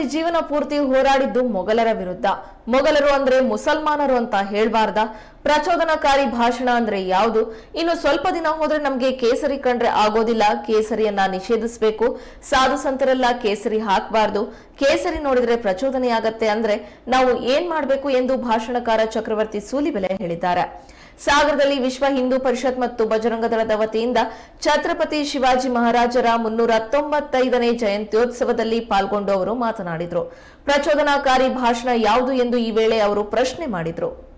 ಶಿವಾಜಿ ಜೀವನ ಪೂರ್ತಿ ಹೋರಾಡಿದ್ದು ಮೊಘಲರ ವಿರುದ್ಧ. ಮೊಘಲರು ಅಂದ್ರೆ ಮುಸಲ್ಮಾನರು ಅಂತ ಹೇಳ್ಬಾರ್ದ. ಪ್ರಚೋದನಕಾರಿ ಭಾಷಣ ಅಂದ್ರೆ ಯಾವುದು? ಇನ್ನು ಸ್ವಲ್ಪ ದಿನ ಹೋದ್ರೆ ನಮ್ಗೆ ಕೇಸರಿ ಕಂಡ್ರೆ ಆಗೋದಿಲ್ಲ. ಕೇಸರಿಯನ್ನ ನಿಷೇಧಿಸಬೇಕು. ಸಾಧು ಸಂತರೆಲ್ಲ ಕೇಸರಿ ಹಾಕಬಾರ್ದು. ಕೇಸರಿ ನೋಡಿದ್ರೆ ಪ್ರಚೋದನೆಯಾಗತ್ತೆ ಅಂದ್ರೆ ನಾವು ಏನ್ ಮಾಡಬೇಕು ಎಂದು ಭಾಷಣಕಾರ ಚಕ್ರವರ್ತಿ ಸೂಲಿಬೆಲೆ ಹೇಳಿದ್ದಾರೆ. ಸಾಗರದಲ್ಲಿ ವಿಶ್ವ ಹಿಂದೂ ಪರಿಷತ್ ಮತ್ತು ಬಜರಂಗ ದಳದ ವತಿಯಿಂದ ಛತ್ರಪತಿ ಶಿವಾಜಿ ಮಹಾರಾಜರ ಮುನ್ನೂರ ತೊಂಬತ್ತೈದನೇ ಜಯಂತ್ಯೋತ್ಸವದಲ್ಲಿ ಪಾಲ್ಗೊಂಡು ಅವರು ಮಾತನಾಡಿದರು. ಪ್ರಚೋದನಾಕಾರಿ ಭಾಷಣ ಯಾವುದು ಎಂದು ಈ ವೇಳೆ ಅವರು ಪ್ರಶ್ನೆ ಮಾಡಿದರು.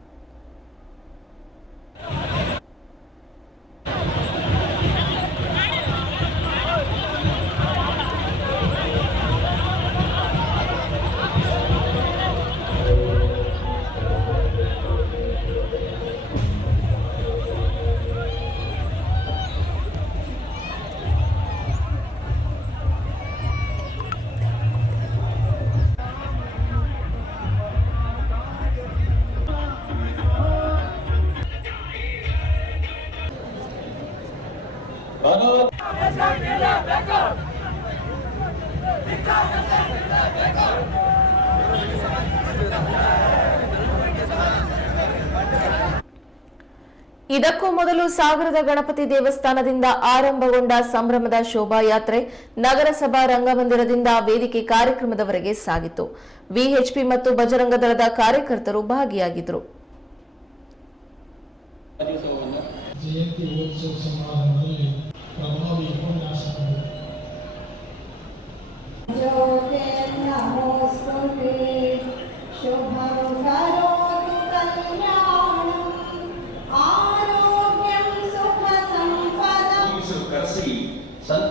ಇದಕ್ಕೂ ಮೊದಲು ಸಾಗರದ ಗಣಪತಿ ದೇವಸ್ಥಾನದಿಂದ ಆರಂಭಗೊಂಡ ಸಂಭ್ರಮದ ಶೋಭಾಯಾತ್ರೆ ನಗರಸಭಾ ರಂಗಮಂದಿರದಿಂದ ವೇದಿಕೆ ಕಾರ್ಯಕ್ರಮದವರೆಗೆ ಸಾಗಿತು. ವಿಎಚ್ಪಿ ಮತ್ತು ಬಜರಂಗ ದಳದ ಕಾರ್ಯಕರ್ತರು ಭಾಗಿಯಾಗಿದ್ದರು.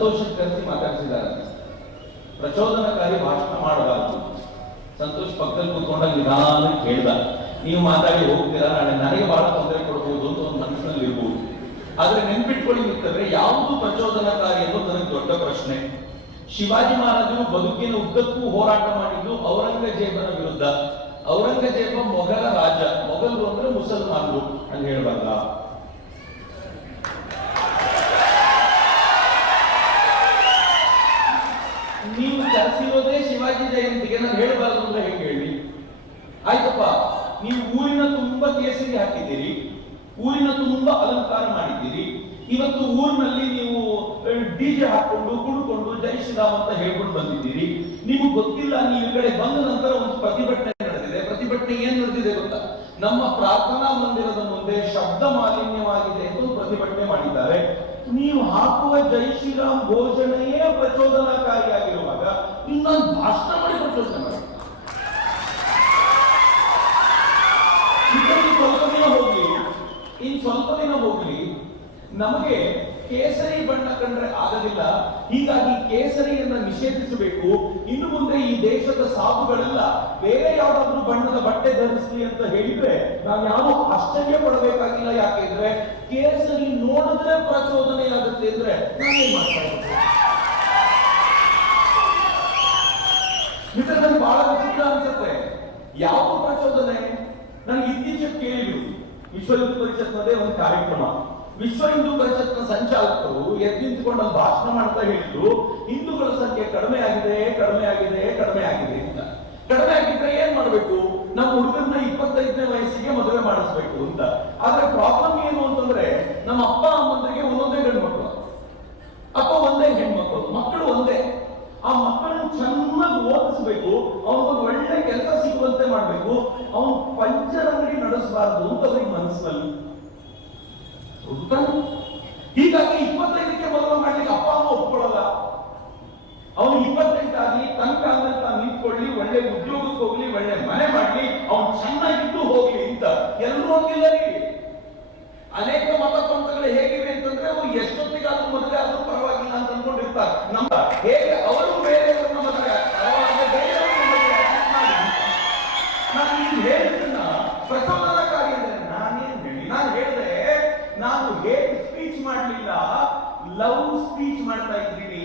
ಸಂತೋಷಕ್ಕೆ ಕರೆಸಿ ಮಾತಾಡಿಸಿದ್ದಾರೆ. ಪ್ರಚೋದನಕಾರಿ ಭಾಷಣ ಮಾಡಬಾರದು. ಸಂತೋಷ್ ಪಕ್ಕದಲ್ಲಿ ಕೂತ್ಕೊಂಡ ನಿಧಾನ ಕೇಳಿದ. ನೀವು ಮಾತಾಡಿ ಹೋಗ್ತೀರಾ? ನಾಳೆ ನನಗೆ ಬಹಳ ತೊಂದರೆ ಕೊಡಬಹುದು ಅಂತ ಒಂದು ಮನಸ್ಸಿನಲ್ಲಿ ಇರಬಹುದು ಆದ್ರೆ ನೆನ್ಪಿಟ್ಕೊಳ್ಳಿ ಮಿತ್ರರೆ, ಯಾವುದು ಪ್ರಚೋದನಕಾರಿ ಅನ್ನೋದು ನನಗೆ ದೊಡ್ಡ ಪ್ರಶ್ನೆ. ಶಿವಾಜಿ ಮಹಾರಾಜರು ಬದುಕಿನ ಉದ್ದಕ್ಕೂ ಹೋರಾಟ ಮಾಡಿದ್ದು ಔರಂಗಜೇಬನ ವಿರುದ್ಧ. ಔರಂಗಜೇಬ ಮೊಘಲ ರಾಜ, ಮೊಘಲರು ಅಂದ್ರೆ ಮುಸಲ್ಮಾನರು ಅಂತ ಹೇಳ್ಬಾರ್ದ? ನೀವು ಕರೆಸಿರೋದೇ ಶಿವಾಜಿ ಜಯಂತಿಗೆ ನಾನು ಹೇಳಬಾರದು ಅಂತ ಹೇಗೆ ಹೇಳಿ ಆಯ್ತಪ್ಪ, ನೀವು ಊರಿನ ತುಂಬಾ ಕೇಸರಿ ಹಾಕಿದ್ದೀರಿ, ಊರಿನ ತುಂಬಾ ಅಲಂಕಾರ ಮಾಡಿದ್ದೀರಿ, ಇವತ್ತು ಊರಿನಲ್ಲಿ ನೀವು ಡಿಜೆ ಹಾಕೊಂಡು ಕುಡ್ಕೊಂಡು ಜೈ ಶ್ರೀರಾಮ್ ಅಂತ ಹೇಳ್ಕೊಂಡು ಬಂದಿದ್ದೀರಿ. ನಿಮಗೆ ಗೊತ್ತಿಲ್ಲ, ನೀವು ಕಡೆ ಬಂದ ನಂತರ ಒಂದು ಪ್ರತಿಭಟನೆ ನಡೆದಿದೆ. ಪ್ರತಿಭಟನೆ ಏನ್ ನಡೆದಿದೆ ಗೊತ್ತಾ? ನಮ್ಮ ಪ್ರಾರ್ಥನಾ ಮಂದಿರದ ಮುಂದೆ ಶಬ್ದ ಮಾಲಿನ್ಯವಾಗಿದೆ ಎಂದು ಪ್ರತಿಭಟನೆ ಮಾಡಿದ್ದಾರೆ. ನೀವು ಹಾಕುವ ಜೈ ಶ್ರೀರಾಮ್ ಘೋಷಣೆಯೇ ಪ್ರಚೋದನಕಾರಿಯಾಗಿರುವಾಗ ಇನ್ನೊಂದು ಭಾಷಣ ಮಾಡಿ ಇದರಲ್ಲಿ ಸ್ವಲ್ಪ ದಿನ ಹೋಗ್ಲಿ. ಇನ್ ಸ್ವಲ್ಪ ದಿನ ಹೋಗ್ಲಿ. ನಮಗೆ ಕೇಸರಿ ಬಣ್ಣ ಕಂಡ್ರೆ ಆಗದಿಲ್ಲ. ಹೀಗಾಗಿ ಕೇಸರಿಯನ್ನ ನಿಷೇಧಿಸಬೇಕು. ಇನ್ನು ಮುಂದೆ ಈ ದೇಶದ ಸಾಧುಗಳೆಲ್ಲ ಬೇರೆ ಯಾವ್ದಾದ್ರು ಬಣ್ಣದ ಬಟ್ಟೆ ಧರಿಸಲಿ ಅಂತ ಹೇಳಿದ್ರೆ ನಾನು ಯಾರು ಆಶ್ಚರ್ಯ ಪಡಬೇಕಾಗಿಲ್ಲ. ಯಾಕೆಂದ್ರೆ ಕೇಸರಿ ನೋಡಿದ್ರೆ ಪ್ರಚೋದನೆ ಆಗುತ್ತೆ ಅಂದ್ರೆ ನಾವೇನ್ ಮಾಡ್ತಾ ಇದ್ದೀವಿ ಮಿತ್ರರಲ್ಲಿ ಬಹಳ ವಿಚಿತ್ರ ಅನ್ಸುತ್ತೆ ಯಾವ ಪ್ರಚೋದನೆ? ನನಗೆ ಇತ್ತೀಚೆಗೆ ಕೇಳಿದ್ರು. ವಿಶ್ವ ಹಿಂದೂ ಪರಿಷತ್ನದೇ ಒಂದು ಕಾರ್ಯಕ್ರಮ. ವಿಶ್ವ ಹಿಂದೂ ಪರಿಷತ್ನ ಸಂಚಾಲಕರು ಎದ್ದು ಭಾಷಣ ಮಾಡ್ತಾ ಹೇಳಿದ್ರು, ಹಿಂದೂಗಳ ಸಂಖ್ಯೆ ಕಡಿಮೆ ಆಗಿದೆ ಕಡಿಮೆ ಆಗಿದೆ ಕಡಿಮೆ ಆಗಿದೆ ಅಂತ. ಕಡಿಮೆ ಆಗಿದ್ರೆ ಏನ್ ಮಾಡ್ಬೇಕು? ನಮ್ಮ ಹುಡುಗರನ್ನ ಇಪ್ಪತ್ತೈದನೇ ವಯಸ್ಸಿಗೆ ಮದುವೆ ಮಾಡಿಸ್ಬೇಕು ಅಂತ. ಆದ್ರೆ ಪ್ರಾಬ್ಲಮ್ ಏನು ಅಂತಂದ್ರೆ, ನಮ್ಮ ಅಪ್ಪ ಮಾಡಬೇಕು ಅವನು ಪಂಚರ ನಡೆಸಬಾರದು ಅಂತ ಅವ್ರಿಗೆ ಮನಸ್ಸಿನಲ್ಲಿ ಹೀಗಾಗಿ ಇಪ್ಪತ್ತೈದಕ್ಕೆ ಮದುವೆ ಮಾಡ್ಲಿಕ್ಕೆ ಅಪ್ಪ ಅಮ್ಮ ಒಪ್ಕೊಳ್ಳಲ್ಲ. ಅವನು ಇಪ್ಪತ್ತೆಂಟಾಗ್ಲಿ ತನ್ನ ಕಾಲದಲ್ಲಿ ತಾನು ನಿಂತ್ಕೊಳ್ಳಿ, ಒಳ್ಳೆ ಉದ್ಯೋಗಕ್ಕೆ ಹೋಗ್ಲಿ, ಒಳ್ಳೆ ಮನೆ ಮಾಡ್ಲಿ, ಅವನು ಚೆನ್ನಾಗಿದ್ದು ಹೋಗ್ಲಿ ಅಂತ ಎಲ್ಲರೂ ಹೋಗಿಲ್ಲ ಅನೇಕ ಮತ ಪಂಥಗಳು ಹೇಗಿವೆ ಅಂತಂದ್ರೆ, ಅವ್ರು ಎಷ್ಟೊತ್ತಿಗಾದ್ರೂ ಮದುವೆ ಆದ್ರೂ ಪರವಾಗಿಲ್ಲ ಅಂತ ಅನ್ಕೊಂಡಿರ್ತಾರೆ ನಮ್ಮ ಹೇಗೆ ಅವರು ಲವ್ ಸ್ಪೀಚ್ ಮಾಡ್ತಾ ಇದ್ದೀನಿ.